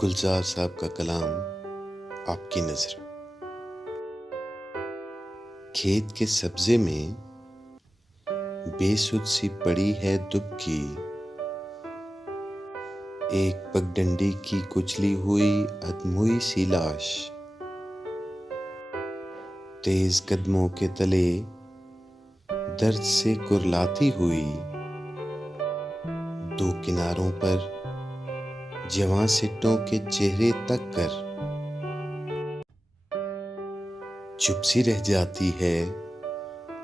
गुलजार साहब का कलाम आपकी नज़र। खेत के सब्जे में बेसुध सी पड़ी है दुबकी, एक पगडंडी की कुचली हुई अधमुई सी लाश। तेज कदमों के तले दर्द से कुरलाती हुई, दो किनारों पर जवां सिट्टों के चेहरे तक कर चुप सी रह जाती है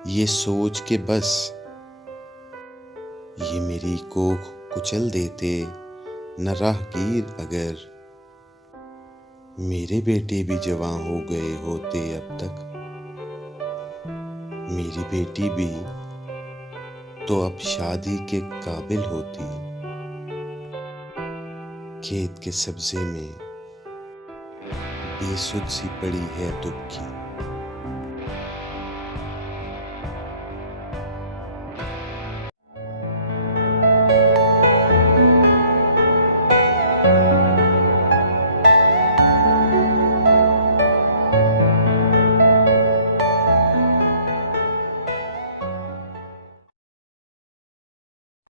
ये सोच के बस ये मेरी कोख कुचल देते न राहगीर अगर। मेरे बेटे भी जवां हो गए होते अब तक, मेरी बेटी भी तो अब शादी के काबिल होती। खेत के सब्जे में बेसुध सी पड़ी है दुबकी।